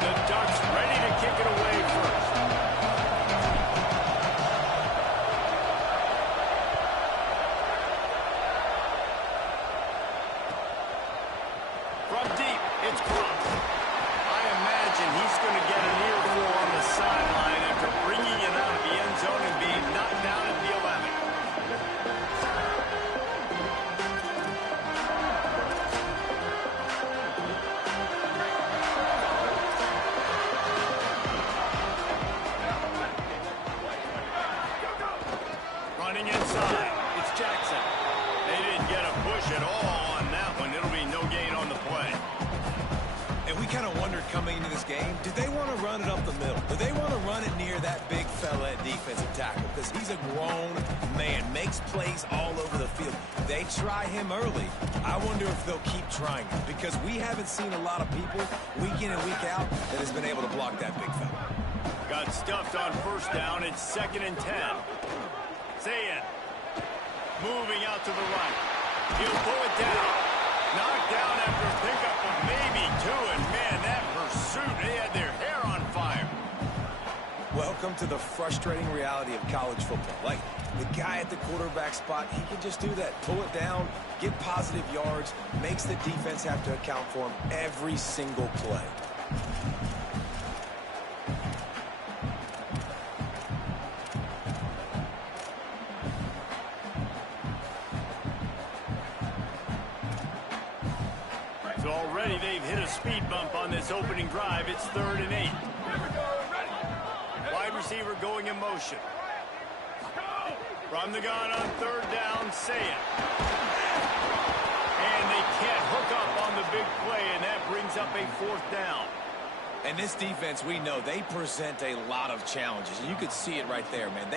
The Ducks ready to kick it away first. From deep, it's crossed. I imagine he's going to get an earful on the sideline after bringing it out of the end zone and being knocked down at the 11. Running inside, it's Jackson. They didn't get a push at all on that one. It'll be no gain on the play. And we kind of wondered coming into this game, did they want to run it up the middle? Do they want to run it near that big fella at defensive tackle? Because he's a grown man, makes plays all over the field. They try him early. I wonder if they'll keep trying it, because we haven't seen a lot of people week in and week out that has been able to block that big fella. Got stuffed on first down. It's 2nd and 10. Zayn moving out to the right. He'll pull it down. Knocked down after a pickup of maybe 2. And, man, that pursuit, they had their hair on fire. Welcome to the frustrating reality of college football. Like, the guy at the quarterback spot, he can just do that. Pull it down, get positive yards, makes the defense have to account for him every single play. So already they've hit a speed bump on this opening drive. It's 3rd and 8. Wide receiver going in motion. From the gun on 3rd down, say it. And they can't hook up on the big play, and that brings up a 4th down. And this defense, we know, they present a lot of challenges. And you could see it right there, man.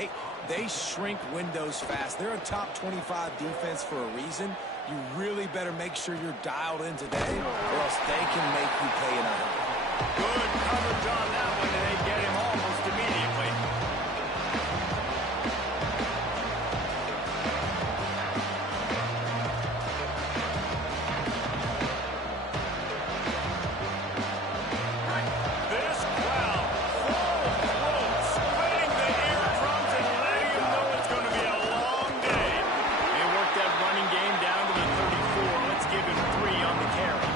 They shrink windows fast. They're a top 25 defense for a reason. You really better make sure you're dialed in today, or else they can make you pay in a hurry. Good coverage on that one, and they get him almost immediately. This crowd full throat, spreading the eardrums and letting him know it's going to be a long day. They work that running game down to the 34. Let's give him 3 on the carry.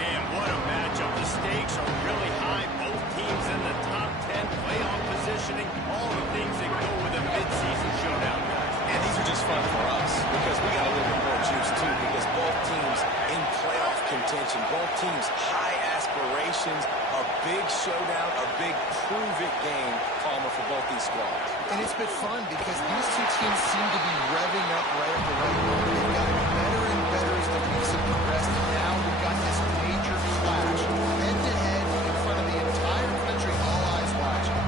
Man, what a matchup. The stakes are really high. Both teams in the top 10 playoff positioning. All the things that go with a midseason showdown, guys. And these are just fun for us because we got a little bit more juice, too, because both teams in playoff contention, both teams high aspirations, a big showdown, a big prove-it game, Palmer, for both these squads. And it's been fun because these two teams seem to be revving up right at the right moment. They've gotten better and better as the weeks have progressed, and now we've got this major clash, head-to-head in front of the entire country, all eyes watching.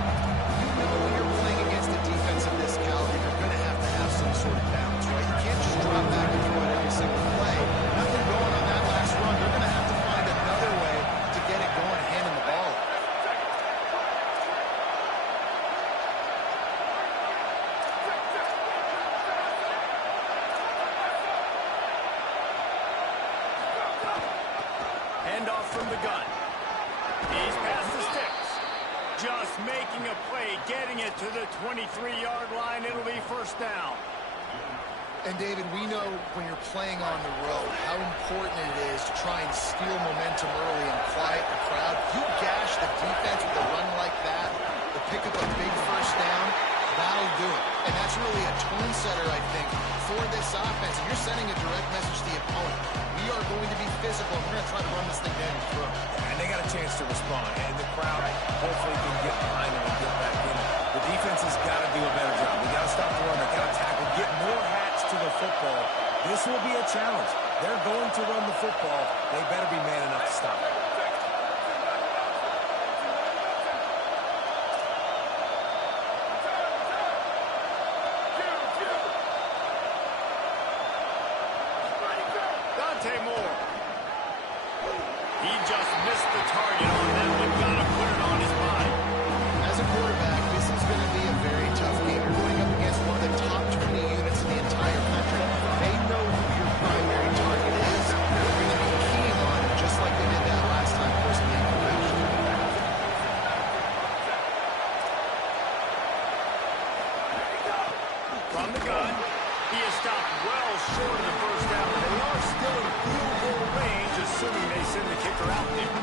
You know when you're playing against a defense of this caliber, you're going to have some sort of balance, right? You can't just drop back and throw it every single play. Nothing going on that last run. You're going to have to find another way to get it going and handing the ball. Handoff from the gun. He's past the sticks. Just making a play, getting it to the 23-yard line. It'll be 1st down. And, David, we know when you're playing on the road how important it is to try and steal momentum early and quiet the crowd. You gash the defense with a run like that, to pick up a big 1st down, that'll do it. And that's really a tone setter, I think, for this offense. And you're sending a direct message to the opponent. We are going to be physical, and we're going to try to run this thing down your throat. And they got a chance to respond, and the crowd hopefully can get behind them and get back in. The defense has got to do a better job. They got to stop the run. They got to tackle, get more hats to the football. This will be a challenge. They're going to run the football. They better be man enough to stop it. He just missed the target on that one. Got to put it on his body. As a quarterback, this is going to be a very tough game. You're going up against one of the top 20 units in the entire country. They know who your primary target is. They're going to be key assuming they send the kicker out there.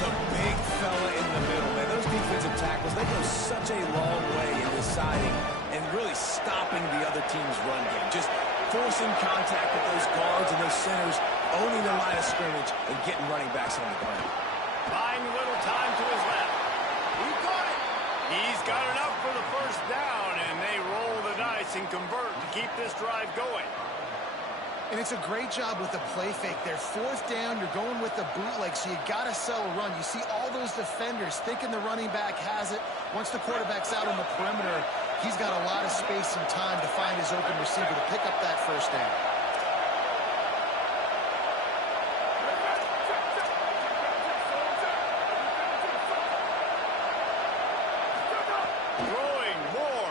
The big fella in the middle, man. Those defensive tackles, they go such a long way in deciding and really stopping the other team's run game. Just forcing contact with those guards and those centers, owning the line of scrimmage and getting running backs on the ground. Buying a little time to his left. He got it. He's got enough for the first down, and they roll the dice and convert to keep this drive going. And it's a great job with the play fake there. Fourth down, you're going with the bootleg, so you got to sell a run. You see all those defenders thinking the running back has it. Once the quarterback's out on the perimeter, he's got a lot of space and time to find his open receiver to pick up that first down. Throwing more.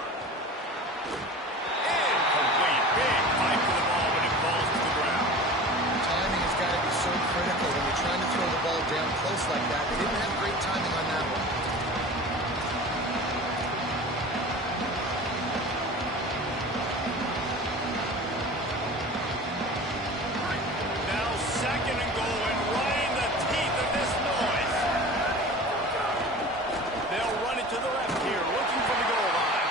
Incomplete. Big fight for the ball when it falls to the ground. Timing has got to be so critical when you're trying to throw the ball down close like that. They didn't have great timing on that one. Now second and goal, and right in the teeth of this noise. They'll run it to the left here, looking for the goal line.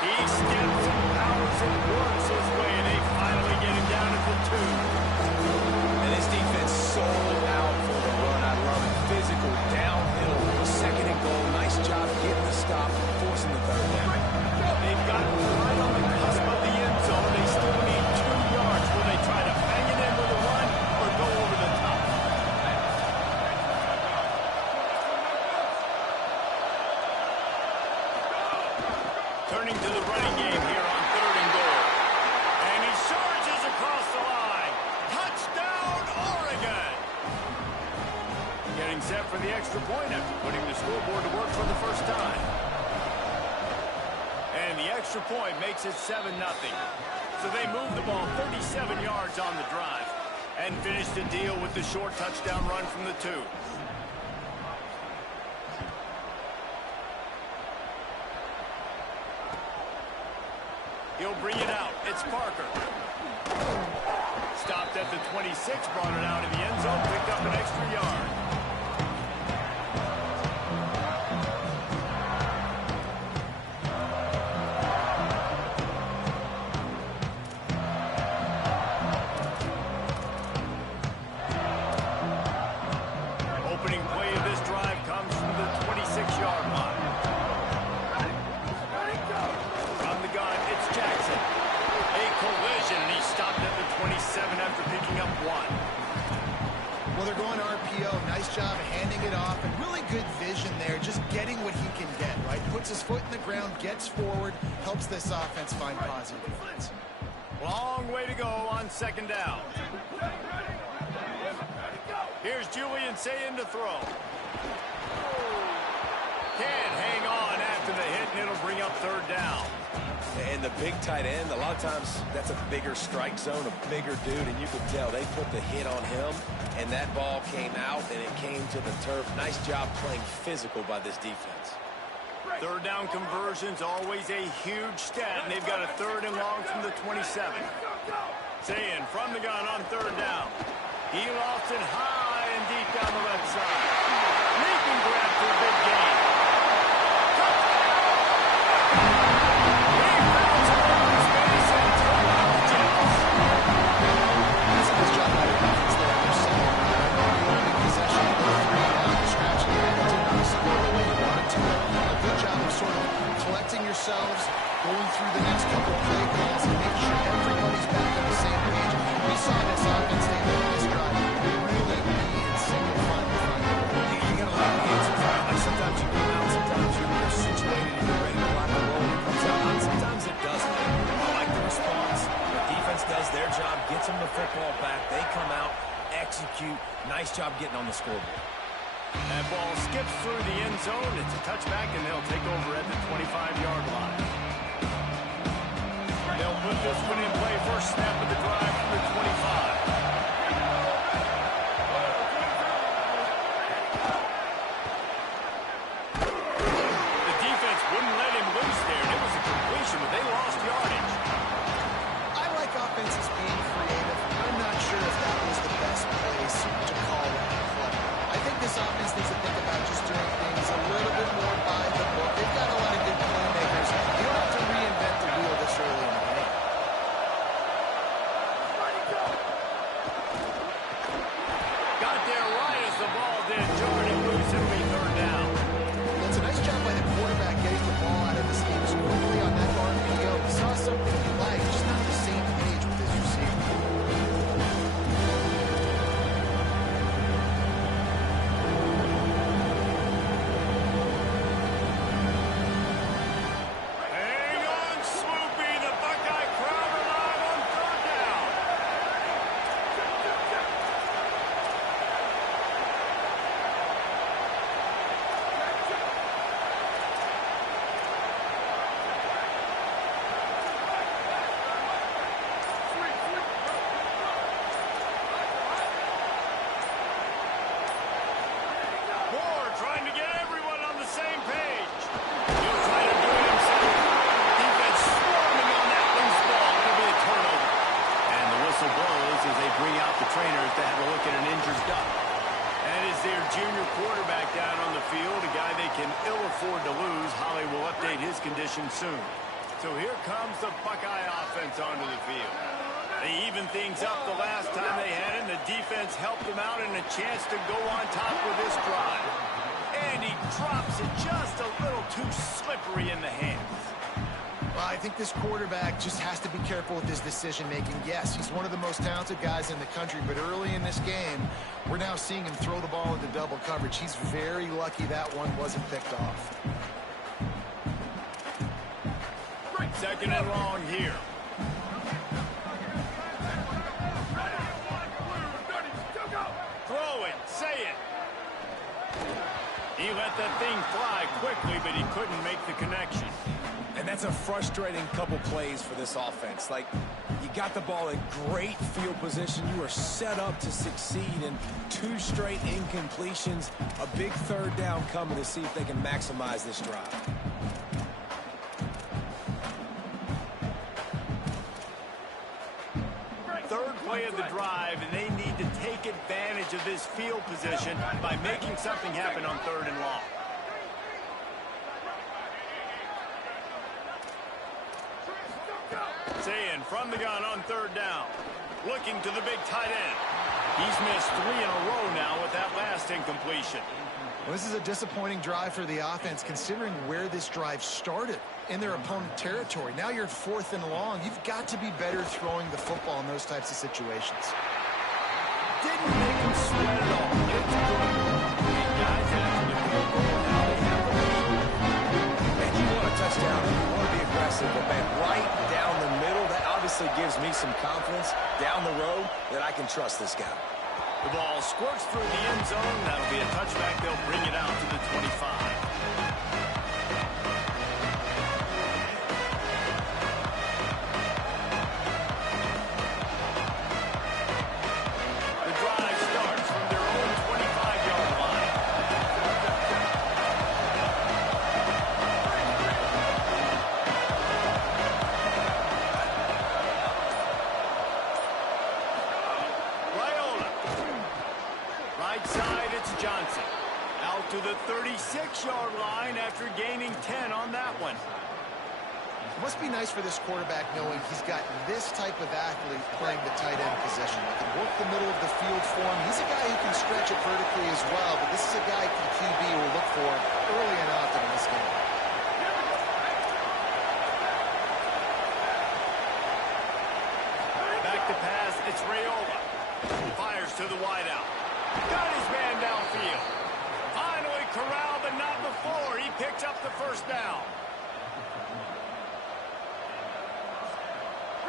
He steps and powers and works his way, and they finally get him down at the 2. And this defense sold out for the run. I love it. Physical, downhill, second and goal. Nice job getting the stop, forcing the third down. They've got right on the cusp of the end zone. They still need 2 yards. Will they try to bang it in with a run or go over the top? Turning to the running game here on 3rd and goal. And he surges across the line. Touchdown, Oregon! Getting set for the extra point after putting the scoreboard to work for the first time. And the extra point makes it 7-0. So they move the ball 37 yards on the drive and finish the deal with the short touchdown run from the 2. He'll bring it out. It's Parker. Stopped at the 26, brought it out in the end zone, picked up an extra yard. Opening play of this drive comes from the 26-yard line. From the gun, it's Jackson. A collision, and he stopped at the 27 after picking up 1. Well, they're going RPO. Nice job handing it off, and really good vision there, just getting what he can get, right? Puts his foot in the ground, gets forward, helps this offense find positive points. Long way to go on 2nd down. Here's Julian saying to throw. Can't hang on after the hit, and it'll bring up 3rd down. And the big tight end, a lot of times that's a bigger strike zone, a bigger dude, and you can tell they put the hit on him, and that ball came out, and it came to the turf. Nice job playing physical by this defense. 3rd down conversion's always a huge stat, and they've got a 3rd and long from the 27. Saying from the gun on 3rd down. He lost it high and deep down the left side. Leaping grab for a big gain. Yourselves going through the next couple of play calls and make sure everybody's back on the same page. We saw this offense take on this drive. Really be in single file. You got a lot of answers, right? Like sometimes you come out, sometimes you're situated and you're ready to rock and roll. It comes out, and sometimes it doesn't. I like the response. The defense does their job, gets them the football back. They come out, execute. Nice job getting on the scoreboard. That ball skips through the end zone. It's a touchback, and they'll take over at the 25-yard line. They'll put this one in play. First snap of the drive from the 25. The defense wouldn't let him loose there, and it was a completion, but they lost yardage. I like offenses being creative. I'm not sure if that was the best place bring out the trainers to have a look at an injured duck. And is their junior quarterback down on the field, a guy they can ill afford to lose. Holly will update his condition soon. So here comes the Buckeye offense onto the field. They evened things up the last time they had it, and the defense helped them out and a chance to go on top with this drive. And he drops it just a little too slippery in the hands. Well, I think this quarterback just has to be careful with his decision-making. Yes, he's one of the most talented guys in the country, but early in this game, we're now seeing him throw the ball into double coverage. He's very lucky that one wasn't picked off. Second and long here. Throw it, say it. He let that thing fly quickly, but he couldn't make the connection. And that's a frustrating couple plays for this offense. Like, you got the ball in great field position. You are set up to succeed in 2 straight incompletions. A big third down coming to see if they can maximize this drive. Third play of the drive, and they need to take advantage of this field position by making something happen on 3rd and long. Saying from the gun on 3rd down. Looking to the big tight end. He's missed 3 in a row now with that last incompletion. Well, this is a disappointing drive for the offense, considering where this drive started in their opponent territory. Now you're at 4th and long. You've got to be better throwing the football in those types of situations. Didn't make him sweat at all. It's good. These guys after the field goal, now they have the lead. And you want a touchdown, you want to be aggressive, but man, right down the middle, that obviously gives me some confidence down the road that I can trust this guy. The ball squirts through the end zone. That'll be a touchback. They'll bring it out to the 25. To the 36-yard line after gaining 10 on that one. It must be nice for this quarterback knowing he's got this type of athlete playing the tight end position. He can work the middle of the field for him. He's a guy who can stretch it vertically as well, but this is a guy QB will look for early and often in this game. Back to pass, it's Raiola. Fires to the wideout. Got his man downfield. Finally corralled, but not before. He picks up the 1st down.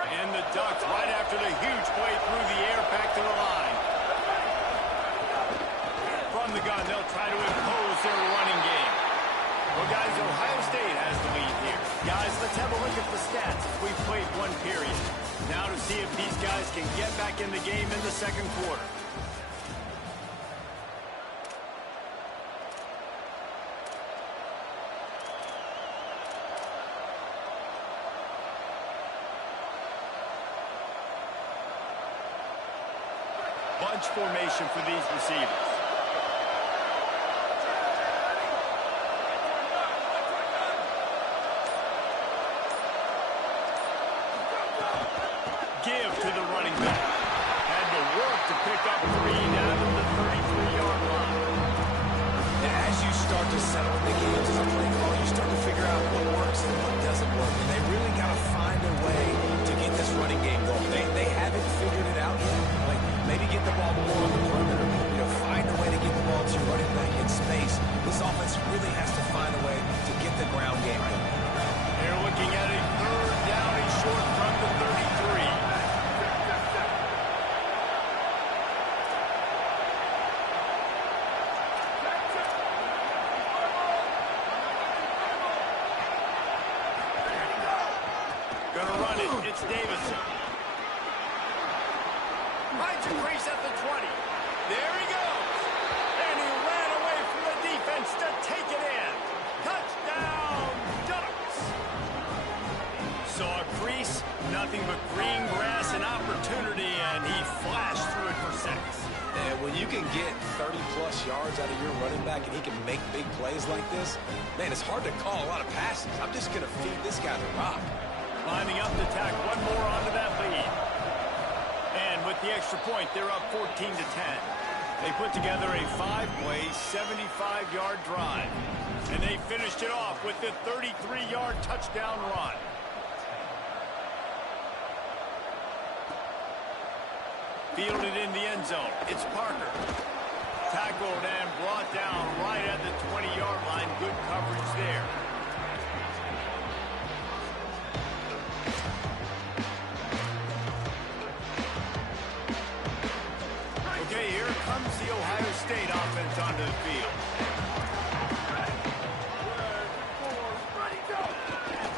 And the Ducks, right after the huge play through the air, back to the line. From the gun, they'll try to impose their running game. Well, guys, Ohio State has the lead here. Guys, let's have a look at the stats as we've played 1 period. Now to see if these guys can get back in the game in the 2nd quarter. Bunch formation for these receivers. Give to the running back. Had to work to pick up 3 down to the 33-yard line. And as you start to settle in the games as a play call, you start to figure out what works and what doesn't work. And they really got to find a way to get this running game going. They haven't figured it out yet. Like, maybe get the ball more on the perimeter. Find a way to get the ball to your running back in space. This offense really has to find a way to get the ground game going. They're looking at a 3rd down and short from the 33. Gonna run it. It's Davison. Finds a crease at the 20. There he goes. And he ran away from the defense to take it in. Touchdown, Ducks. Saw a crease, nothing nothing but green grass and opportunity, and he flashed through it for 6. And when you can get 30-plus yards out of your running back and he can make big plays like this, man, it's hard to call a lot of passes. I'm just going to feed this guy the rock. Lining up to tack one more onto that lead. And with the extra point, they're up 14-10. They put together a 5-play, 75-yard drive. And they finished it off with the 33-yard touchdown run. Fielded in the end zone. It's Parker. Tackled and brought down right at the 20-yard line. Good coverage there. Okay, here comes the Ohio State offense onto the field.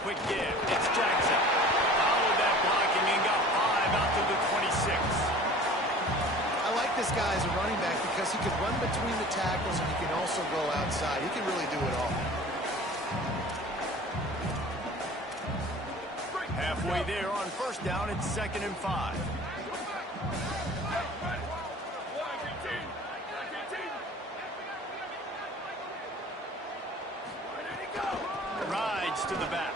Quick give. It's Jackson. Followed that blocking and got 5 out to the 26. I like this guy as a running back because he could run between the tackles and he can also go outside. He can really do it all. Halfway there on first down, it's 2nd and 5. Rides to the back.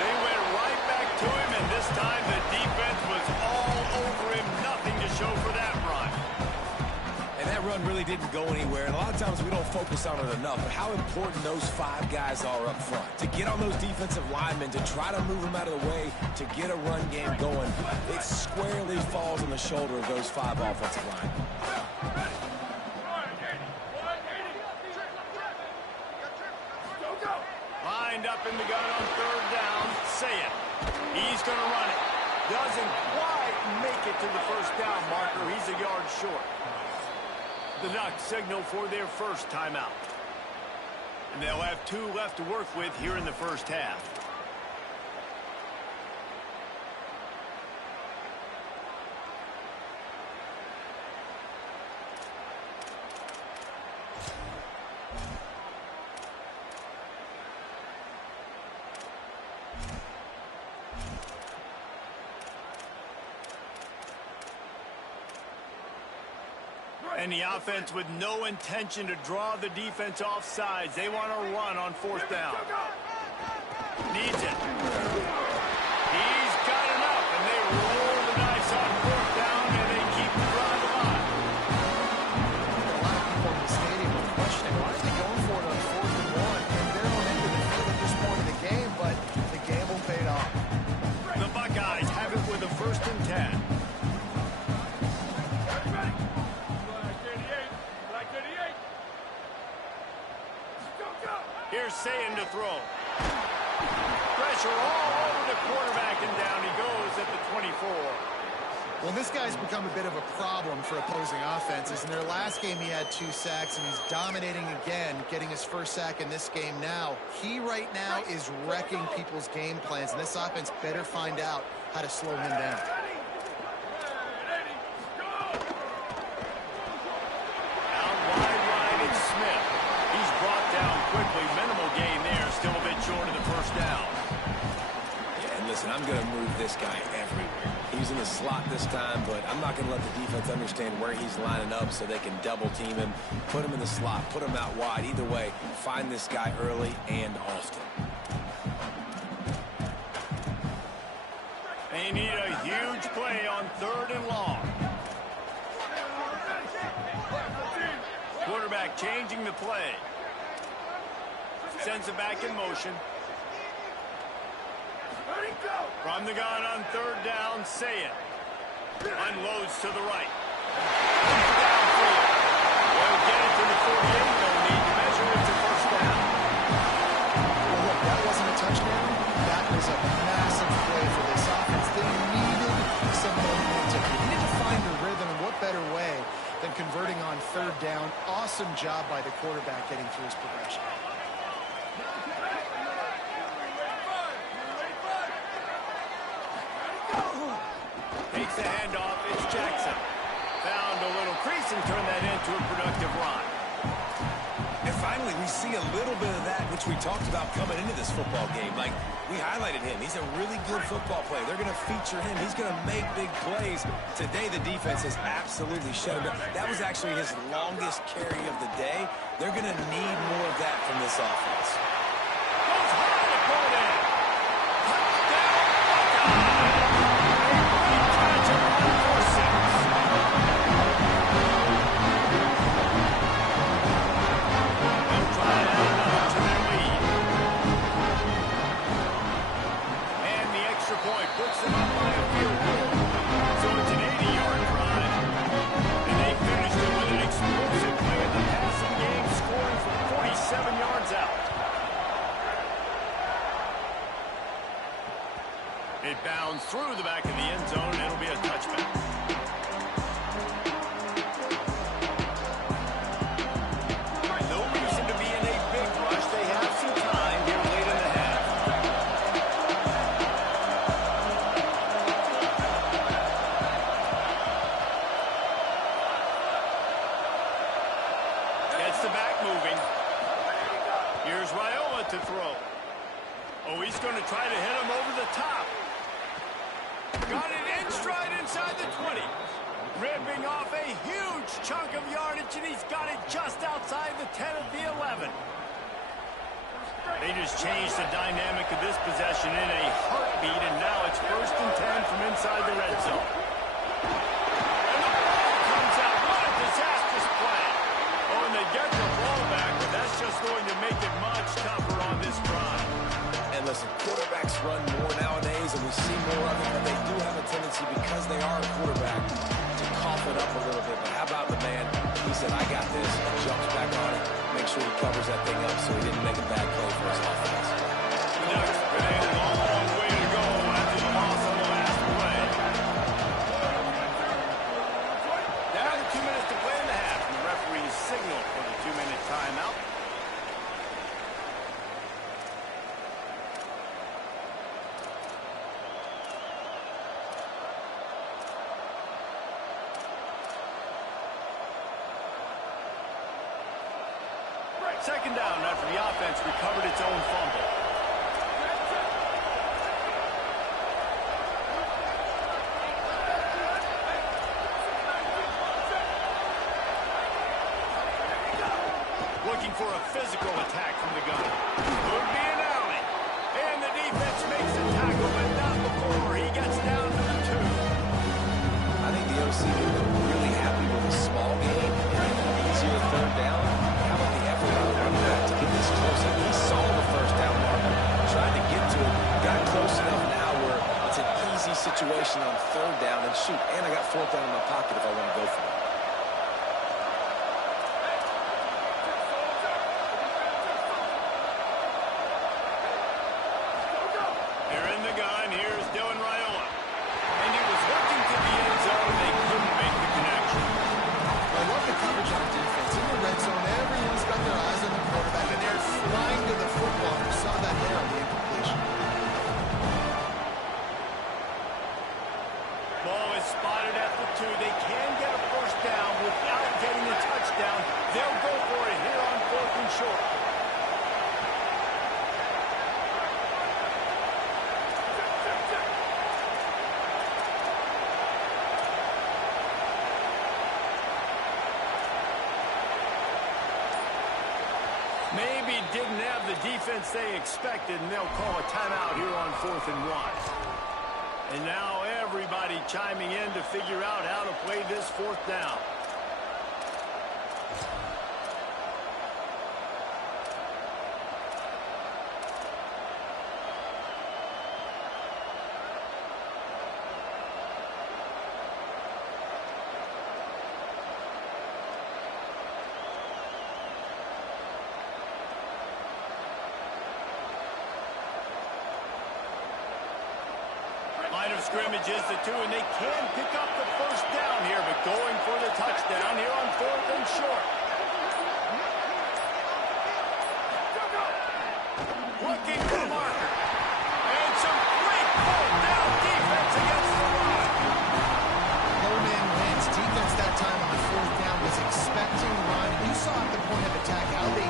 They went right back to him, and this time the defense was all over him. Nothing to show for that run. And that run really didn't go anywhere. And a lot of times we don't focus on it enough, but how important those 5 guys are up front. To get on those defensive linemen, to try to move them out of the way, to get a run game going, it squarely falls on the shoulder of those 5 offensive linemen. Lined up in the gun on 3rd down. Saying he's going to run it. Doesn't quite make it to the first down marker. He's a yard short. The Ducks signal for their first timeout. And they'll have 2 left to work with here in the first half. And the offense with no intention to draw the defense off sides. They want to run on 4th down. Needs it. He's got enough, and they roll the dice on 4th down, and they keep the drive alive. A lot of people in the stadium are questioning, why are they going for it on 4th and 1? And they're on end of the field at this point in the game, but the gamble paid off. The Buckeyes have it with a 1st and 10. Here's Sayin to throw. Pressure all over the quarterback, and down he goes at the 24. Well, this guy's become a bit of a problem for opposing offenses. In their last game, he had 2 sacks, and he's dominating again, getting his 1st sack in this game now. He right now is wrecking people's game plans, and this offense better find out how to slow him down. Out wide right, it's Smith. He's brought down quickly. Minimal gain there. Still a bit short of the first down. Yeah, and listen, I'm going to move this guy everywhere. He's in the slot this time, but I'm not going to let the defense understand where he's lining up so they can double team him, put him in the slot, put him out wide. Either way, find this guy early and often. They need a huge play on 3rd and long. Quarterback changing the play. Sends it back in motion. From the gun on 3rd down, Sayin. Unloads to the right. Downfield. They'll get it to the 48. They'll need to measure it to 1st down. Well, look, that wasn't a touchdown. That was a massive play for this offense. They needed some momentum. They needed to find a rhythm, and what better way than converting on 3rd down. Awesome job by the quarterback getting through his progression. Takes the handoff. It's Jackson. Found a little crease and turned that into a productive run. And finally, we see a little bit of that, which we talked about coming into this football game. Like, we highlighted him. He's a really good football player. They're going to feature him. He's going to make big plays. Today, the defense has absolutely shut him down. That was actually his longest carry of the day. They're going to need more of that from this offense. Goes high to put it in. Touchdown, Buckeyes. A great catch and run for 6. Point puts them up by a field goal. So it's an 80-yard drive. And they finished it with an explosive play in the passing game, scoring from 47 yards out. It bounds through the back of the end zone, and it'll be a touchback. No reason to be in a big rush. They have some time here late in the half. Gets the back moving. Here's Raiola to throw. Oh, he's going to try to hit him over the top. Got it in stride inside the 20. Ripping off a huge chunk of yardage, and he's got it just outside the 10 of the 11. They just changed the dynamic of this possession in a heartbeat, and now it's 1st and 10 from inside the red zone. And the ball comes out. What a disastrous play. Oh, and they get the ball back, but that's just going to make it much tougher on this drive. And listen, quarterbacks run more nowadays, and we see more of it, but they do have a tendency, because they are a quarterback, to cough it up a little bit. But how about the man? He said, I got this, and jumps back on it, make sure he covers that thing up so he didn't make a bad play for his offense. Next, with a long way to go after the loss on the last play. Down to 2 minutes to play in the half, and the referee's signal for the 2-minute timeout. Second down after the offense recovered its own fumble. Looking for a physical attack from the gunner. Could be an alley. And the defense makes the tackle, but not before he gets down to the 2. I think the OC will be really happy with a small game and an easier 3rd down. How about the effort on the running back to get this close? I mean, he saw the 1st down marker, tried to get to it, got close enough now where it's an easy situation on 3rd down, and shoot, and I got 4th down in my pocket if I want to go for it. They're in the gun. Here's Dylan Raiola. And he was working to the end zone. They couldn't make the connection. I love the coverage on defense. In the red zone, everyone's got their eyes on the quarterback, and they're flying to the football. You saw that there on the incompletion. Ball is spotted at the 2. They can get a 1st down without getting a touchdown. They'll go for it here on 4th and short. Maybe didn't have the defense they expected, and they'll call a timeout here on 4th and 1. And now everybody chiming in to figure out how to play this 4th down. Line of scrimmage is the 2, and they can pick up the 1st down here, but going for the touchdown here on 4th and short. Looking for marker. And some great 4th down defense against the run. No man wins. Defense that time on 4th down was expecting run. You saw at the point of attack how they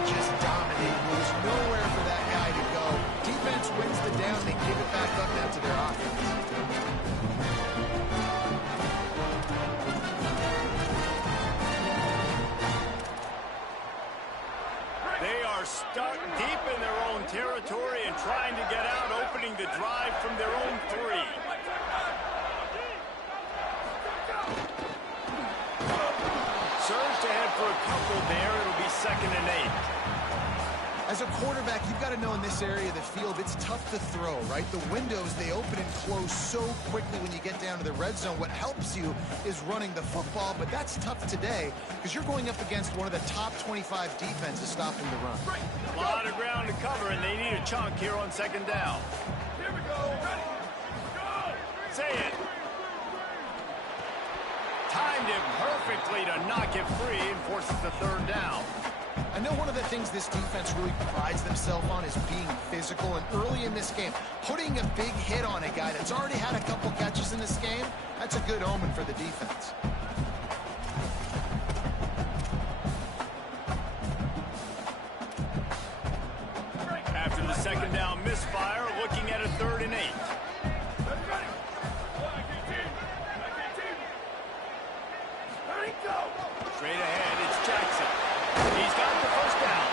Surged ahead for a couple there. It'll be 2nd and 8. As a quarterback, you've got to know in this area of the field, it's tough to throw, right? The windows, they open and close so quickly when you get down to the red zone. What helps you is running the football, but that's tough today because you're going up against one of the top 25 defenses stopping the run. A lot of ground to cover, and they need a chunk here on 2nd down. Here we go. Ready. Go. Say it. Timed it perfectly to knock it free and forces the 3rd down. I know one of the things this defense really prides themselves on is being physical, and early in this game, putting a big hit on a guy that's already had a couple catches in this game, that's a good omen for the defense. After the 2nd down misfire, looking at a 3rd and 8. Straight ahead, it's Jackson. He's got the 1st down.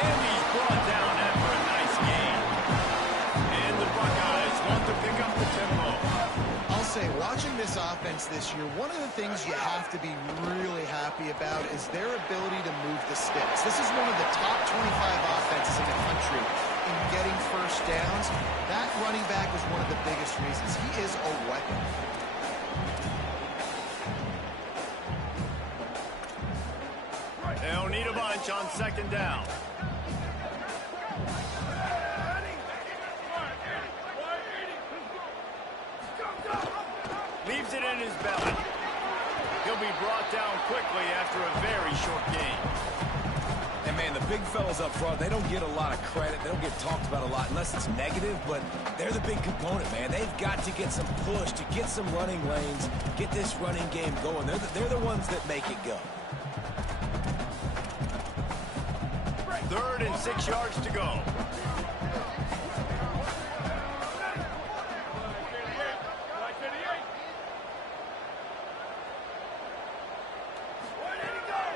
And he's brought down after a nice gain. And the Buckeyes want to pick up the tempo. I'll say, watching this offense this year, one of the things you have to be really happy about is their ability to move the sticks. This is one of the top 25 offenses in the country in getting 1st downs. That running back is one of the biggest reasons. He is a weapon. They'll need a bunch on 2nd down. Leaves it in his belly. He'll be brought down quickly after a very short game. And, man, the big fellas up front, they don't get a lot of credit. They don't get talked about a lot unless it's negative, but they're the big component, man. They've got to get some push, to get some running lanes, get this running game going. They're the ones that make it go. 3rd and 6 yards to go.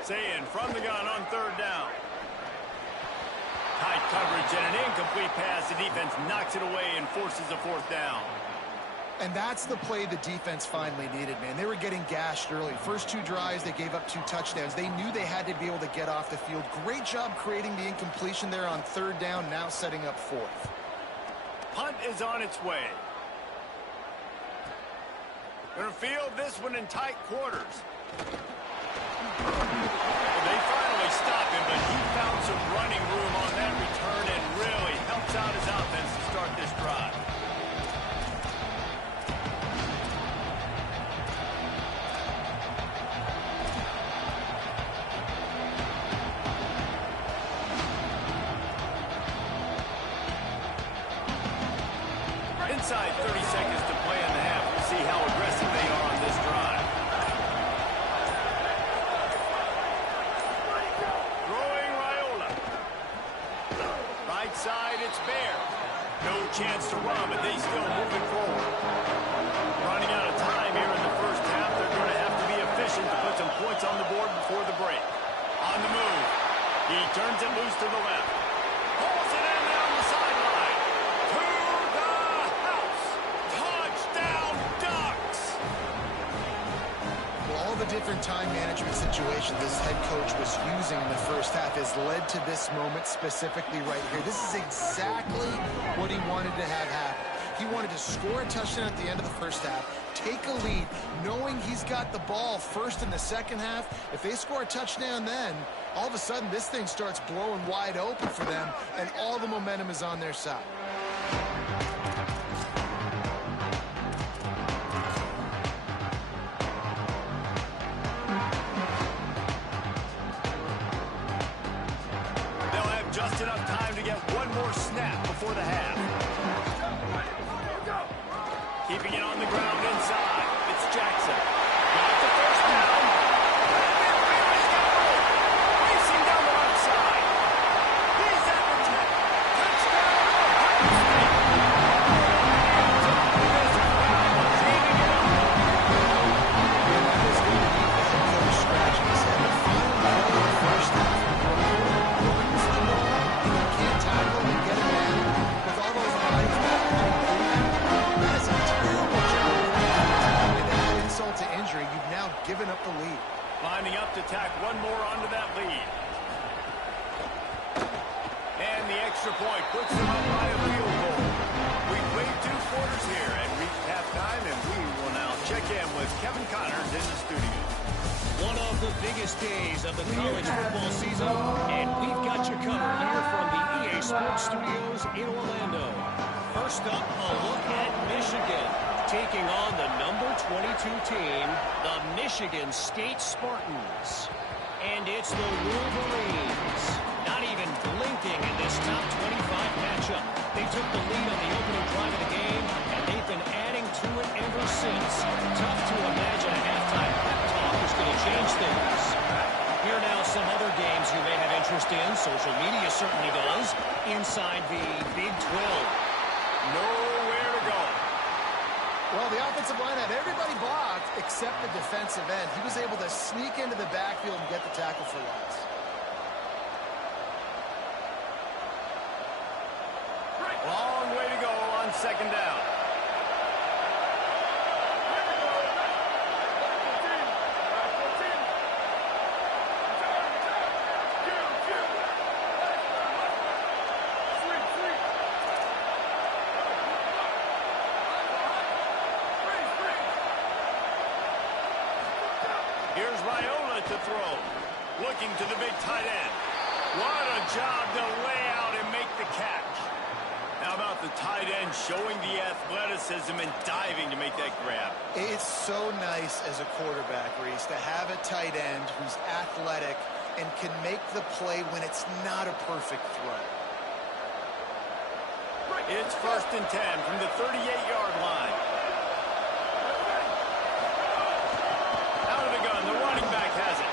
Saying from the gun on 3rd down. Tight coverage and an incomplete pass. The defense knocks it away and forces a 4th down. And that's the play the defense finally needed, man. They were getting gashed early. First 2 drives, they gave up 2 touchdowns. They knew they had to be able to get off the field. Great job creating the incompletion there on 3rd down, now setting up 4th. Punt is on its way. Gonna field this one in tight quarters. They finally stop him, but he found some running room on that return and really helps out his offense to start this drive. Inside 30 seconds to play in the half. We'll see how aggressive they are on this drive. Throwing Raiola. Right side, it's Bear. No chance to run, but they still moving forward. Running out of time here in the 1st half. They're going to have to be efficient to put some points on the board before the break. On the move. He turns it loose to the left. Pulls it in down the sideline. All the different time management situations this head coach was using in the 1st half has led to this moment specifically right here. This is exactly what he wanted to have happen. He wanted to score a touchdown at the end of the 1st half, take a lead, knowing he's got the ball first in the 2nd half. If they score a touchdown then, all of a sudden this thing starts blowing wide open for them, and all the momentum is on their side. Just enough time to get one more snap before the half. Keeping it on the ground inside. It's Jackson. Got the 1st down. He's got room. Racing down the right side. He's at the 10. Touchdown, giving up the lead. Lining up to tack one more onto that lead. And the extra point puts them up by a field goal. We've played 2 quarters here and reached halftime, and we will now check in with Kevin Connors in the studio. One of the biggest days of the college football season, and we've got you covered here from the EA Sports Studios in Orlando. First up, a look at Michigan, taking on the number 22 team, the Michigan State Spartans. And it's the Wolverines, not even blinking in this top 25 matchup. They took the lead on the opening drive of the game, and they've been adding to it ever since. Tough to imagine a halftime pep talk is going to change things. Here now some other games you may have interest in. Social media certainly does. Inside the Big 12. Nowhere to go. Well, the offensive line had everybody blocked except the defensive end. He was able to sneak into the backfield and get the tackle for loss. Long way to go on second down. Here's Raiola to throw. Looking to the big tight end. What a job to lay out and make the catch. How about the tight end showing the athleticism and diving to make that grab? It's so nice as a quarterback, Reese, to have a tight end who's athletic and can make the play when it's not a perfect throw. It's 1st and 10 from the 38-yard line. Out of the gun, the running back has it.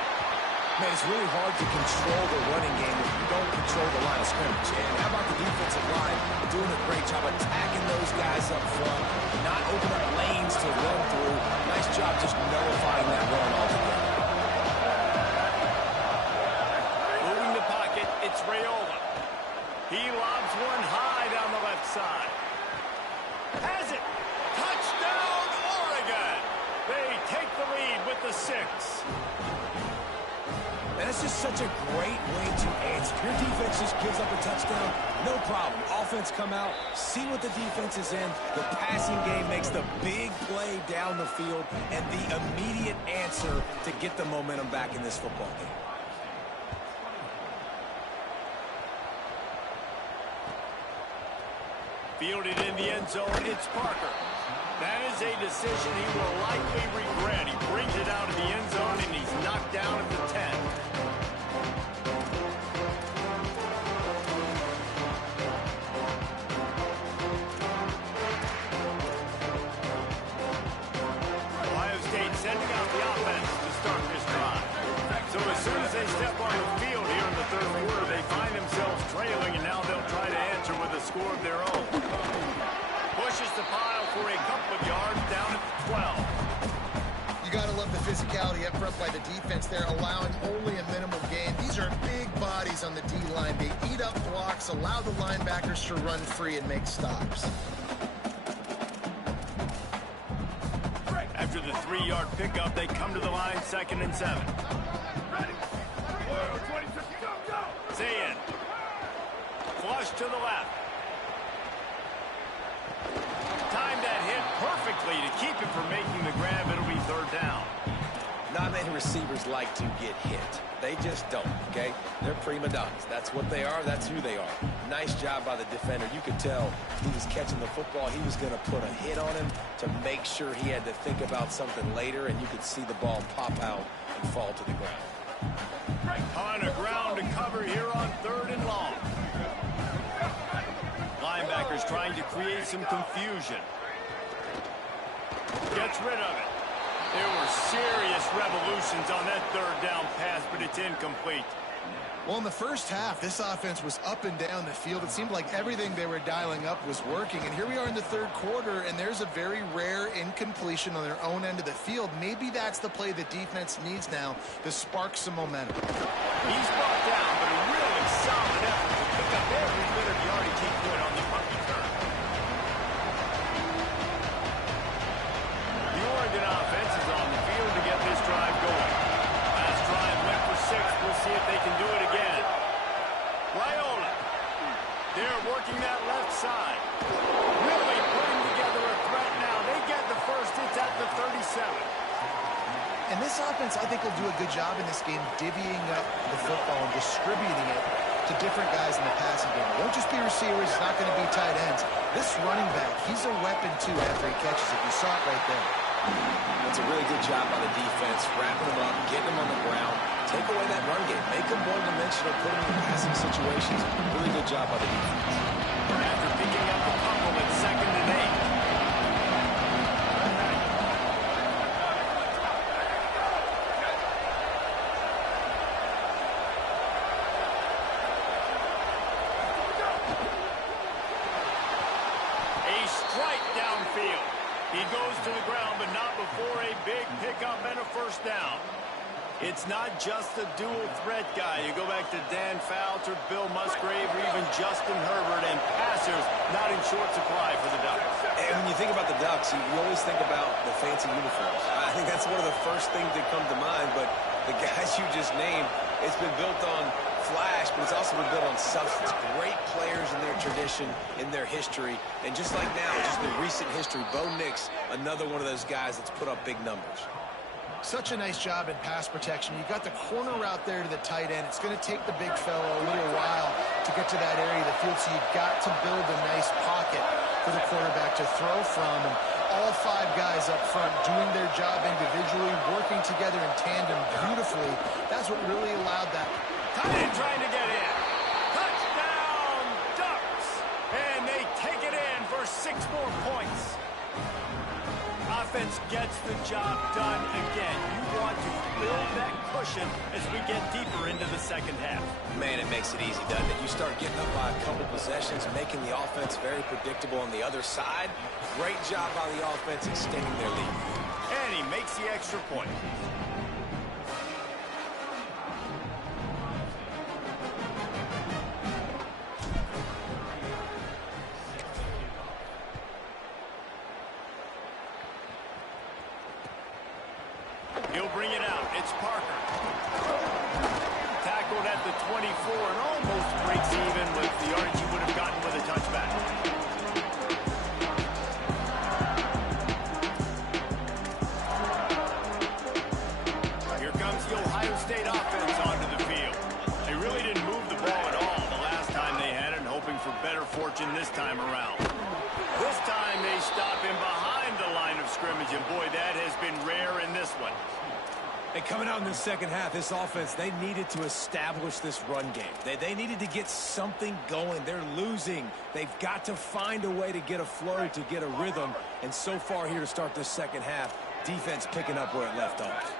Man, it's really hard to control the running game if you don't control the line of scrimmage. And how about the defensive line doing a great job attacking those guys up front, not opening up lanes to run through. Nice job just nullifying that run altogether. Moving the pocket, it's Raiola. He lobs one high down the left side. Has it! Touchdown, Oregon! They take the lead with the 6. And it's just such a great way to answer. Your defense just gives up a touchdown, no problem. Offense come out, see what the defense is in. The passing game makes the big play down the field and the immediate answer to get the momentum back in this football game. Fielded in the end zone, it's Parker. That is a decision he will likely regret. He brings it out of the end zone, and he's knocked down at the 10. Ohio State sending out the offense to start this drive. So as soon as they step on the field here in the 3rd quarter, they find themselves trailing, and now they'll try to answer with a score of their own. Pushes the pile for a couple of yards down at the 12. You got to love the physicality up front by the defense there, allowing only a minimal gain. These are big bodies on the D-line. They eat up blocks, allow the linebackers to run free and make stops. After the 3-yard pickup, they come to the line 2nd and 7. Zayn. Flush to the left. Timed that hit perfectly to keep him from making the grab. It'll be 3rd down. Not many receivers like to get hit. They just don't, okay? They're prima donnas. That's what they are. That's who they are. Nice job by the defender. You could tell he was catching the football. He was going to put a hit on him to make sure he had to think about something later, and you could see the ball pop out and fall to the ground. On a ground to cover here on 3rd and long. Linebackers trying to create some confusion. Gets rid of it. There were serious revolutions on that 3rd down pass, but it's incomplete. Well, in the first half, this offense was up and down the field. It seemed like everything they were dialing up was working. And here we are in the 3rd quarter, and there's a very rare incompletion on their own end of the field. Maybe that's the play the defense needs now to spark some momentum. He's brought down, but a really solid effort to pick up every bit of yardage he could on the punt return. The Oregon offense is on the field to get this drive And this offense, I think, will do a good job in this game divvying up the football and distributing it to different guys in the passing game. It won't just be receivers. It's not going to be tight ends. This running back, he's a weapon, too, after he catches it. You saw it right there. That's a really good job by the defense, wrapping them up, getting them on the ground. Take away that run game. Make them one-dimensional, put them in passing situations. Really good job by the defense. After picking up the fumble at 2nd and 8. A strike downfield. He goes to the ground, but not before a big pickup and a first down. It's not just a dual threat guy. You go back to Dan Fouts or Bill Musgrave or even Justin Herbert, and passers not in short supply for the Ducks. And when you think about the Ducks, you always think about the fancy uniforms. I think that's one of the first things that come to mind, but the guys you just named, it's been built on flash, but it's also been built on substance. Great players in their tradition, in their history, and just like now, just in recent history, Bo Nix, another one of those guys that's put up big numbers. Such a nice job in pass protection. You got the corner route there to the tight end. It's going to take the big fellow a little while to get to that area of the field, so you've got to build a nice pocket for the quarterback to throw from. And all 5 guys up front doing their job individually, working together in tandem beautifully. That's what really allowed that. Tight end trying to get in. Touchdown, Ducks! And they take it in for 6 more points. Offense gets the job done again. You want to build that cushion as we get deeper into the second half. Man, it makes it easy, doesn't it? You start getting up by a couple possessions, making the offense very predictable on the other side. Great job by the offense extending their lead. And he makes the extra point. He'll bring it out. It's Parker. Tackled at the 24 and almost breaks even with the yardage he would have gotten with a touchback. Here comes the Ohio State offense onto the field. They really didn't move the ball at all the last time they had it, hoping for better fortune this time around. This time they stop him behind the line of scrimmage, and boy, that has been rare in this one. And coming out in the second half, this offense, they needed to establish this run game. They needed to get something going. They're losing. They've got to find a way to get a flow, to get a rhythm. And so far here to start this second half, defense picking up where it left off.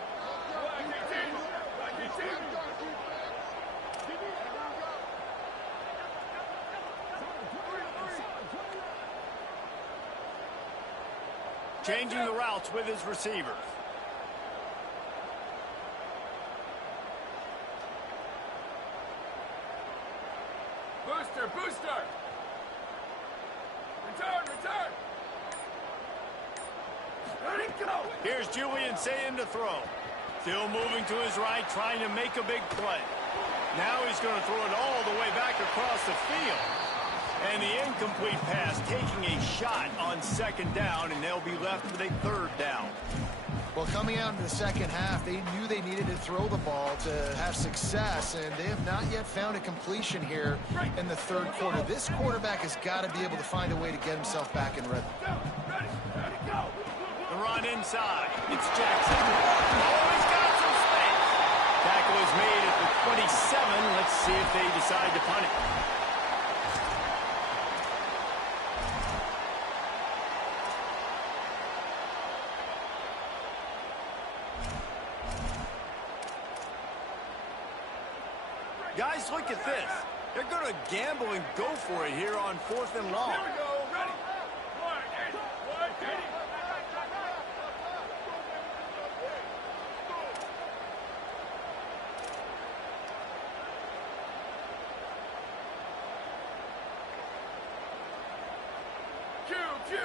Changing the routes with his receivers. Booster! Return! Ready, go! Here's Julian saying to throw. Still moving to his right, trying to make a big play. Now he's going to throw it all the way back across the field. And the incomplete pass taking a shot on 2nd down, and they'll be left with a 3rd down. Well, coming out in the second half, they knew they needed to throw the ball to have success, and they have not yet found a completion here in the 3rd quarter. This quarterback has got to be able to find a way to get himself back in rhythm. Ready, go! The run inside. It's Jackson. Oh, he's got some space. Tackle is made at the 27. Let's see if they decide to punt it. Guys, look at this. They're going to gamble and go for it here on 4th and long. Here we go, ready! 180! Q!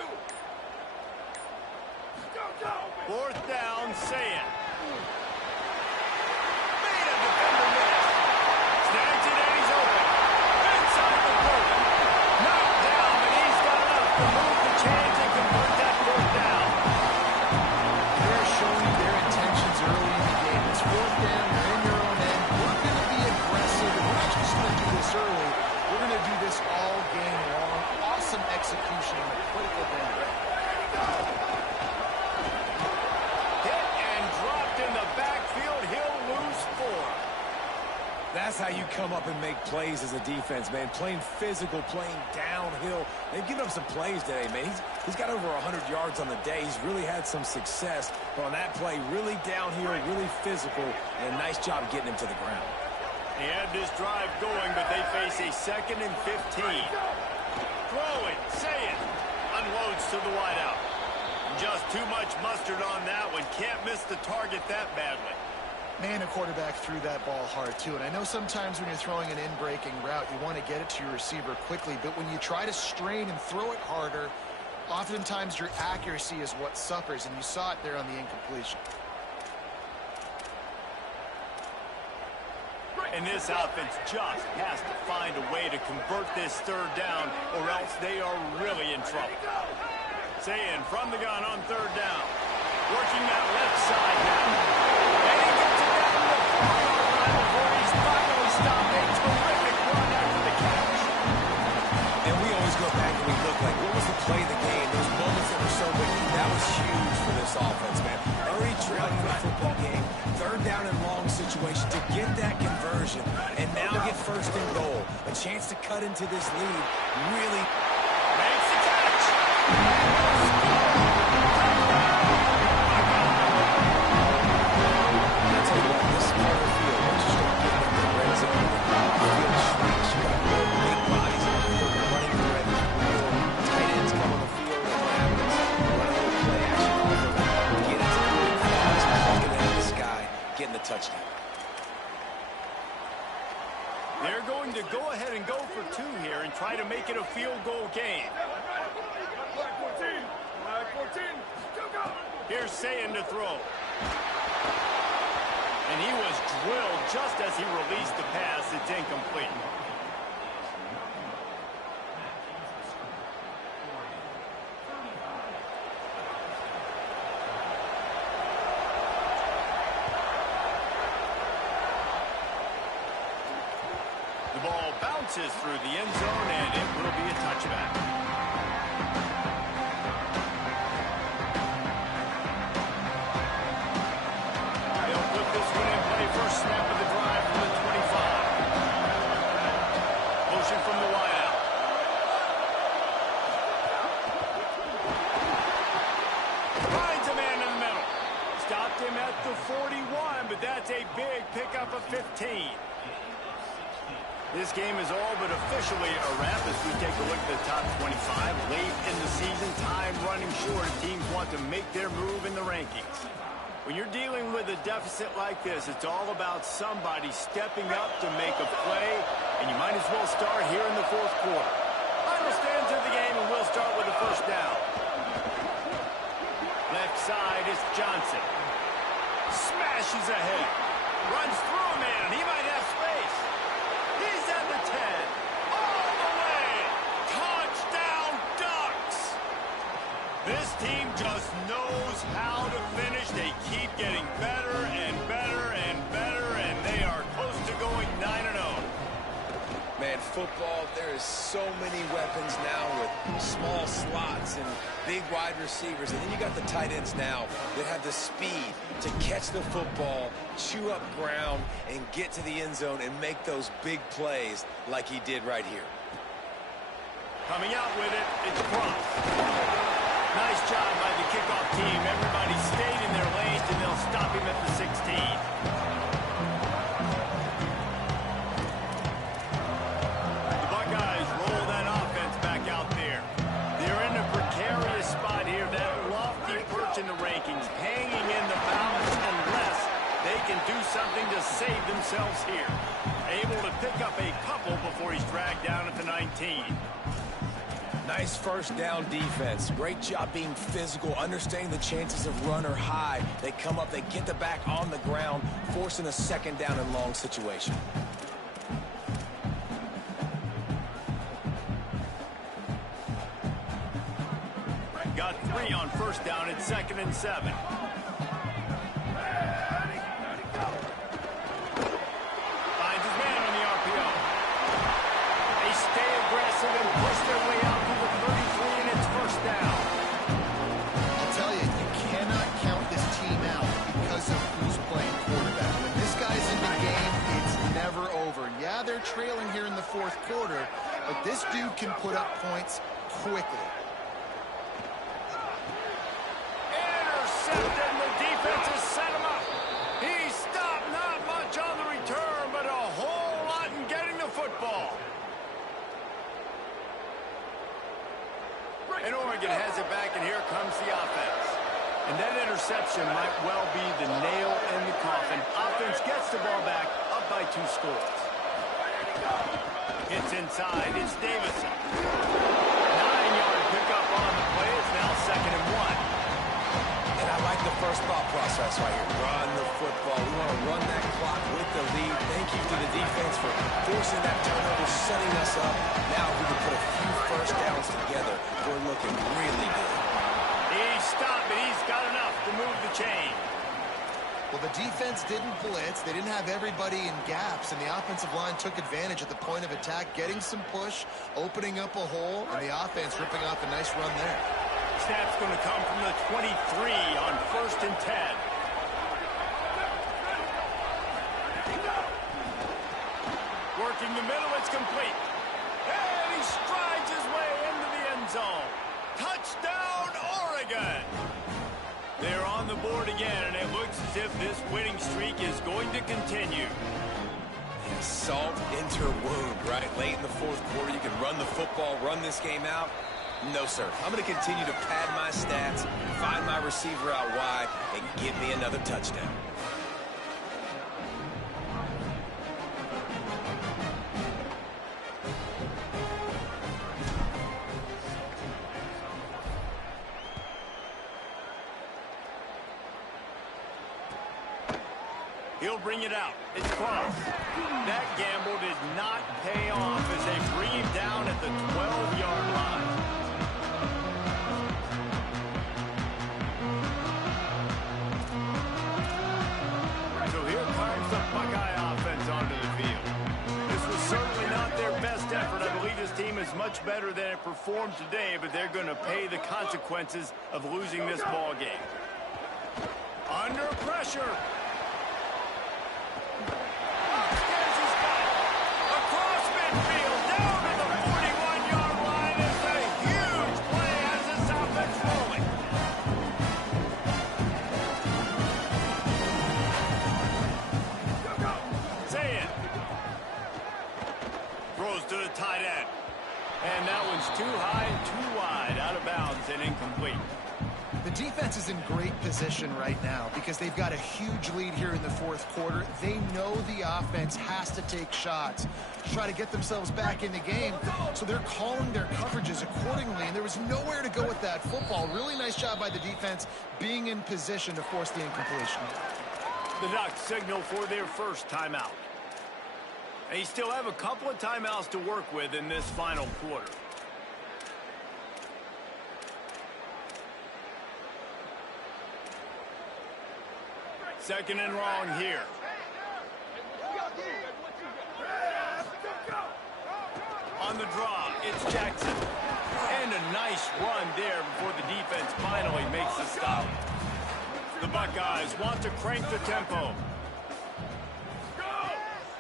4th down, say it. Made a defender miss. Snags it and he's open. Inside the 30. Knocked down, but he's got enough to move the chains and convert that 4th down. They're showing their intentions early can come up and make plays as a defense, man. Playing physical, playing downhill. They've given up some plays today, man. He's got over 100 yards on the day. He's really had some success. But on that play, really downhill, really physical, and a nice job getting him to the ground. They had this drive going, but they face a 2nd and 15. Throwing, saying, unloads to the wideout. Just too much mustard on that one. Can't miss the target that badly. Man, a quarterback threw that ball hard, too. And I know sometimes when you're throwing an in-breaking route, you want to get it to your receiver quickly. But when you try to strain and throw it harder, oftentimes your accuracy is what suffers. And you saw it there on the incompletion. And this offense just has to find a way to convert this 3rd down, or else they are really in trouble. Saying from the gun on 3rd down. Working that left side now. And he gets it down to the 4-yard line before he's finally stopped. A terrific run after the catch. And we always go back and we look like, what was the play of the game? Those moments that were so big. That was huge for this offense, man. Already trailing the football game. 3rd down and long situation to get that conversion and now get 1st and goal. A chance to cut into this lead. Really makes the catch. I'll tell you what, this part of the field, once you start getting in the red zone, the field shrinks. You got big bodies on the field running the red zone. Tight ends come on the field and what happens? Run a little play action off of it. Get into the big flags, get it in the sky, getting the touchdown. They're going to go ahead and go for 2 here and try to make it a field goal game. Flag 14. Flag 14. Go. Here's Sayin to throw. And he was drilled just as he released the pass. It's incomplete. The ball bounces through the end zone, and it will be a touchback. First snap of the drive from the 25. Motion from the wideout. Finds a man in the middle. Stopped him at the 41, but that's a big pickup of 15. This game is all but officially a wrap as we take a look at the top 25. Late in the season, time running short. Teams want to make their move in the rankings. When you're dealing with a deficit like this, it's all about somebody stepping up to make a play, and you might as well start here in the 4th quarter. Final stands of the game, and we'll start with the 1st down. Left side is Johnson. Smashes ahead. Runs through a man. He might have space. He's at the 10. All the way. Touchdown Ducks. This team just knows how to finish. They keep getting better and better and better, and they are close to going 9-0. Man, football, there is so many weapons now with small slots and big wide receivers. And then you got the tight ends now that have the speed to catch the football, chew up ground, and get to the end zone and make those big plays like he did right here. Coming out with it, it's Crump. Nice job by the kickoff team. Everybody stayed in their lanes, and they'll stop him at the 16. The Buckeyes roll that offense back out there. They're in a precarious spot here. That lofty perch in the rankings, hanging in the balance unless they can do something to save themselves here. Able to pick up a couple before he's dragged down at the 19. Nice 1st down defense. Great job being physical, understanding the chances of run are high. They come up, they get the back on the ground, forcing a 2nd down and long situation. Got 3 on 1st down. It's 2nd and 7. Finds his man on the RPO. They stay aggressive and push their way out to the 33, and it's 1st down. I'll tell you, you cannot count this team out because of who's playing quarterback. When this guy's in the game, it's never over. Yeah, trailing here in the fourth quarter, but this dude can put up points quickly. Intercepted, and the defense has set him up. He stopped, not much on the return, but a whole lot in getting the football. And Oregon has it back, and here comes the offense. And that interception might well be the nail in the coffin. Offense gets the ball back, up by 2 scores. It's inside, it's Davison. 9-yard pickup on the play. It's now 2nd and 1. And I like the first thought process right here. Run the football. We want to run that clock with the lead. Thank you to the defense for forcing that turnover, setting us up. Now if we can put a few first downs together, we're looking really good. He stopped, but he's got enough to move the chain. Well, the defense didn't blitz. They didn't have everybody in gaps, and the offensive line took advantage at the point of attack, getting some push, opening up a hole, and the offense ripping off a nice run there. Snap's going to come from the 23 on 1st and 10. Working the middle, it's complete. And he strides his way into the end zone. Touchdown, Oregon! They're on the board again, and it looks as if this winning streak is going to continue. Salt into her wound, right? Late in the fourth quarter, you can run the football, run this game out. No, sir. I'm going to continue to pad my stats, find my receiver out wide, and give me another touchdown. He'll bring it out. It's close. That gamble did not pay off as they bring him down at the 12-yard line. So here comes the Buckeye offense onto the field. This was certainly not their best effort. I believe this team is much better than it performed today, but they're going to pay the consequences of losing this ball game. Under pressure. To the tight end. And that one's too high, too wide, out of bounds and incomplete. The defense is in great position right now because they've got a huge lead here in the fourth quarter. They know the offense has to take shots to try to get themselves back in the game, so they're calling their coverages accordingly, and there was nowhere to go with that football. Really nice job by the defense being in position to force the incompletion. The Ducks signal for their first timeout. They still have a couple of timeouts to work with in this final quarter. Second and long here. On the draw, it's Jackson. And a nice run there before the defense finally makes the stop. The Buckeyes want to crank the tempo.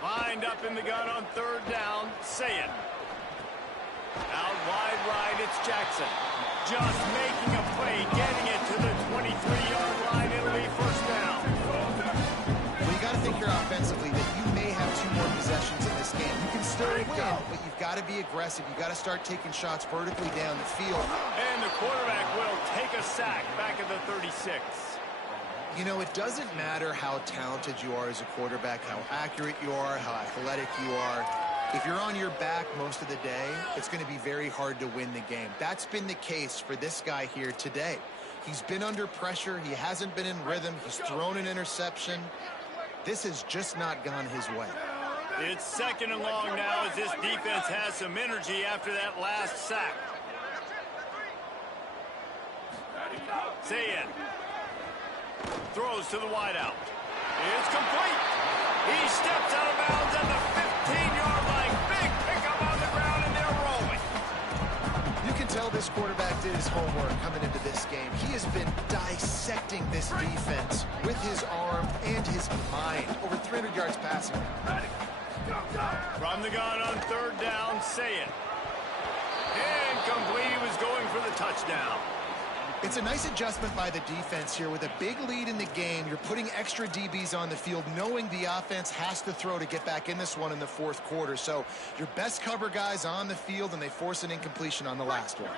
Lined up in the gun on 3rd down, Saying. Out wide right, it's Jackson. Just making a play, getting it to the 23-yard line. It'll be 1st down. Well, you got to think here offensively that you may have 2 more possessions in this game. You can still win, but you've got to be aggressive. You've got to start taking shots vertically down the field. And the quarterback will take a sack back at the 36. You know, it doesn't matter how talented you are as a quarterback, how accurate you are, how athletic you are. If you're on your back most of the day, it's going to be very hard to win the game. That's been the case for this guy here today. He's been under pressure. He hasn't been in rhythm. He's thrown an interception. This has just not gone his way. It's 2nd and long now as this defense has some energy after that last sack. Saying. Throws to the wideout. It's complete. He steps out of bounds at the 15-yard line. Big pickup on the ground, and they're rolling. You can tell this quarterback did his homework coming into this game. He has been dissecting this defense with his arm and his mind. Over 300 yards passing. From On the gun on third down, say it. Incomplete, he was going for the touchdown. It's a nice adjustment by the defense here. With a big lead in the game, you're putting extra DBs on the field, knowing the offense has to throw to get back in this one in the fourth quarter. So your best cover guys on the field, and they force an incompletion on the last one.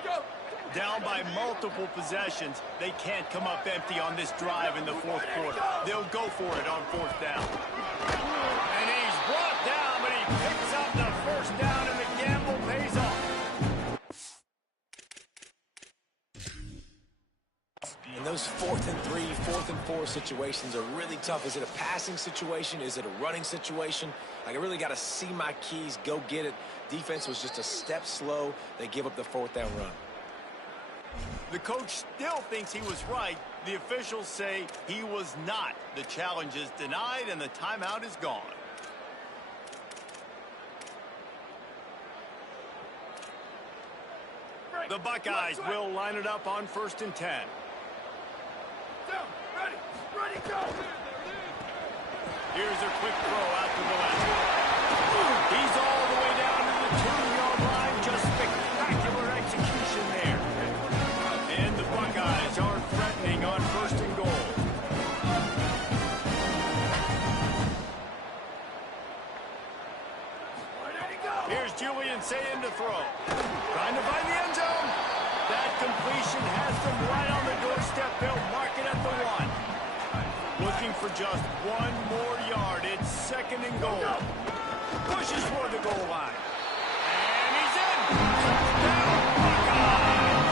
Down by multiple possessions, they can't come up empty on this drive in the fourth quarter. They'll go for it on fourth down. And he's brought down, but he picks up the first down, and the gamble pays off. And those 4th and 3, 4th and 4 situations are really tough. Is it a passing situation? Is it a running situation? Like, I really got to see my keys, go get it. Defense was just a step slow. They give up the 4th down run. The coach still thinks he was right. The officials say he was not. The challenge is denied, and the timeout is gone. The Buckeyes will line it up on 1st and 10. Down, ready, go! Here's a quick throw out to the left. He's all the way down to the 2-yard line. Just spectacular execution there. And the Buckeyes are threatening on 1st and goal. Here's Julian saying to throw. Trying to find the end zone. That completion has them right on the doorstep. They'll mark it at the 1. Looking for just 1 more yard. It's 2nd and goal. Pushes for the goal line. And he's in. Touchdown, Buckeyes.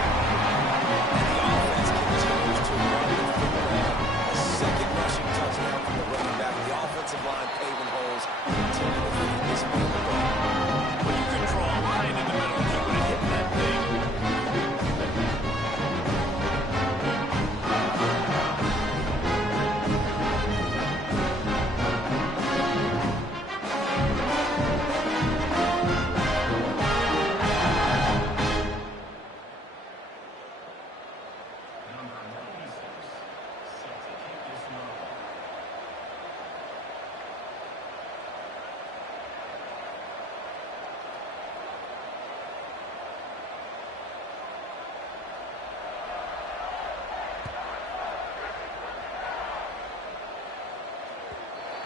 And the offense continues to run the football. A 2nd rushing touchdown from the running back. The offensive line paving holes. Continue to feed this man the ball. Well, you can draw a line in the middle. He would have hit that thing.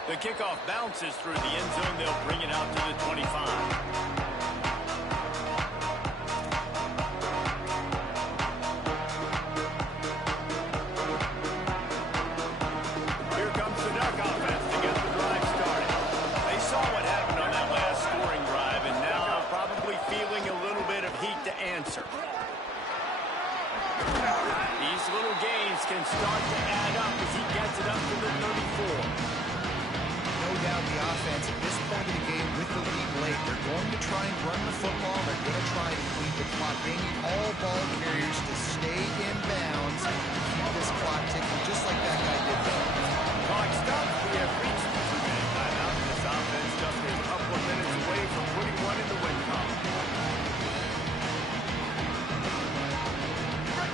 The kickoff bounces through the end zone. They'll bring it out to the 25. Here comes the Duck offense to get the drive started. They saw what happened on that last scoring drive, and now probably feeling a little bit of heat to answer. These little gains can start to add up as he gets it up to the 34. No doubt the offense at this point in the game with the lead late, they're going to try and run the football. They're going to try and complete the clock. They need all ball carriers to stay in bounds and keep this clock ticking just like that guy did there. Clock stops. We have reached the 2-minute timeout. This offense just a couple of minutes away from putting one in the win column.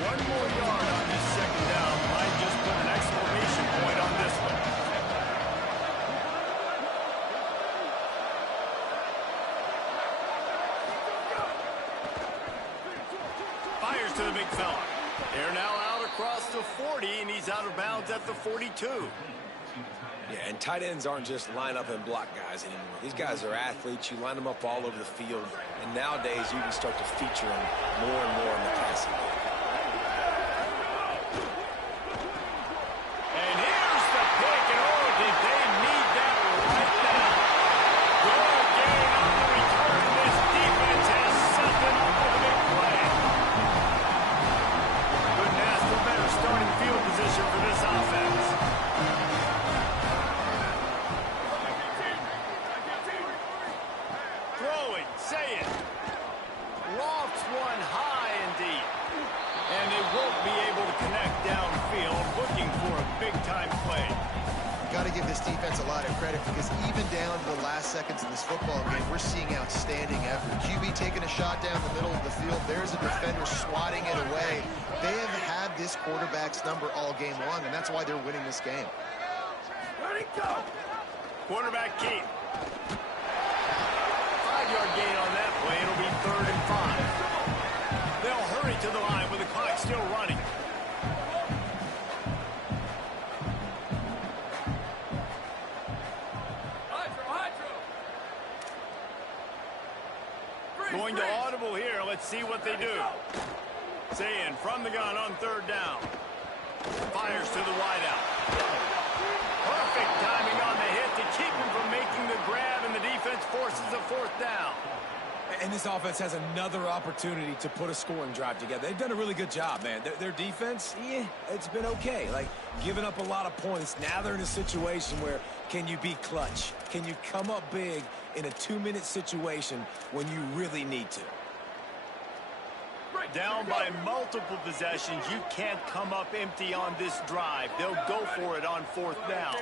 1 more yard on this 2nd down. Might just put an exclamation point on this one. Fires to the big fella. They're now out across the 40, and he's out of bounds at the 42. Yeah, and tight ends aren't just line up and block guys anymore. These guys are athletes. You line them up all over the field, and nowadays you can start to feature them more and more in the passing game. And here's the pick, and oh, did they need that right now. Good gain on the return. This defense has something up with a big play. Couldn't ask for better starting field position for this offense. Throwing, say it. Lofts one high and deep. And they won't be able to connect downfield, looking for a big-time play. Got to give this defense a lot of credit because even down to the last seconds in this football game, we're seeing outstanding effort. QB taking a shot down the middle of the field. There's a defender swatting it away. They have had this quarterback's number all game long, and that's why they're winning this game. Ready, go! Quarterback keep. 5-yard gain on that play. It'll be 3rd and 5. They'll hurry to the line with the clock still running. Going to audible here. Let's see what they do. Saying from the gun on 3rd down. Fires to the wideout. Perfect timing on the hit to keep him from making the grab, and the defense forces a 4th down. And this offense has another opportunity to put a scoring drive together. They've done a really good job, man. Their defense, yeah, it's been okay. Like, giving up a lot of points. Now they're in a situation where can you be clutch? Can you come up big in a 2-minute situation when you really need to? Down by multiple possessions, you can't come up empty on this drive. They'll go for it on 4th down.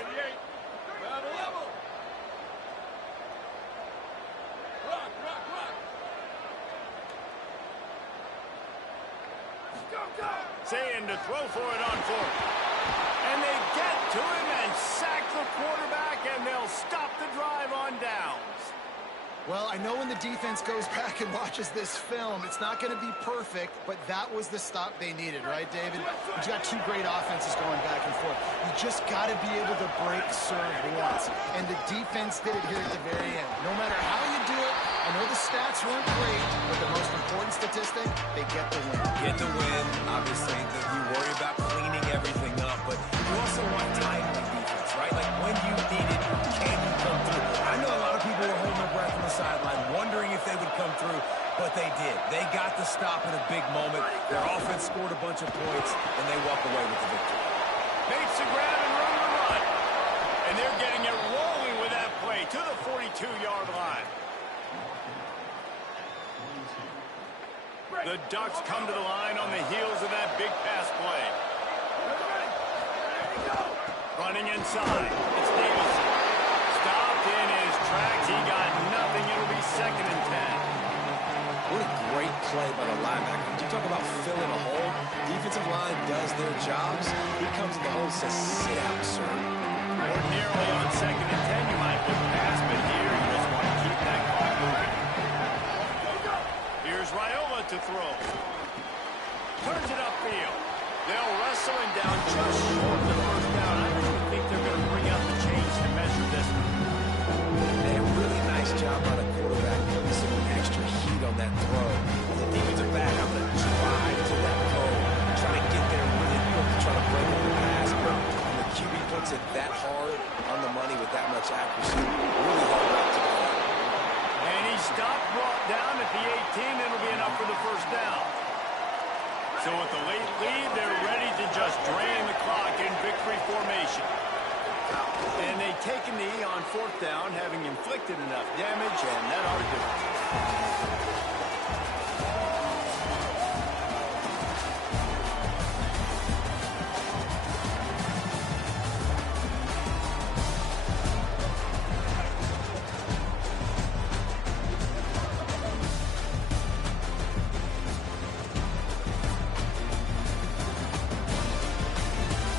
Saying to throw for it on 4th. And they get to him and sack the quarterback, and they'll stop the drive on downs. Well, I know when the defense goes back and watches this film, it's not going to be perfect, but that was the stop they needed, right, David? You've got two great offenses going back and forth. You just got to be able to break serve once, and the defense did it here at the very end. No matter how you do it, I know the stats weren't great, but the most important statistic, they get the win. Get the win, obviously. You worry about cleaning everything up, but you also want timely defense, right? Like, when you need it, can you come through? I know a lot of people were holding their breath on the sideline, wondering if they would come through, but they did. They got the stop in a big moment. Their offense scored a bunch of points, and they walk away with the victory. Makes the grab and room to run. And they're getting it rolling with that play to the 42-yard line. The Ducks come to the line on the heels of that big pass play. Running inside. It's Davison. Stopped in his tracks. He got nothing. It'll be 2nd and 10. What a great play by the linebacker. You talk about filling a hole. Defensive line does their jobs. He comes in the hole and says, sit out, sir. Ordinarily on 2nd and 10, you might look past, but here you just want to keep that clock moving. Here's Raiola to throw. Turns it upfield. They'll wrestle him down just short of the 1st down. I really think they're going to bring out the chains to measure this one. A really nice job by the quarterback, putting some extra heat on that throw. The defensive back, I'm going to drive to that goal, try to get there really quick, try to break up the pass. But when the QB puts it that hard on the money with that much accuracy, really hard not to defend. And he stopped, brought down at the 18. It'll be enough for the 1st down. So with the late lead, they're ready to just drain the clock in victory formation. And they take a knee on 4th down, having inflicted enough damage, and that ought to do it.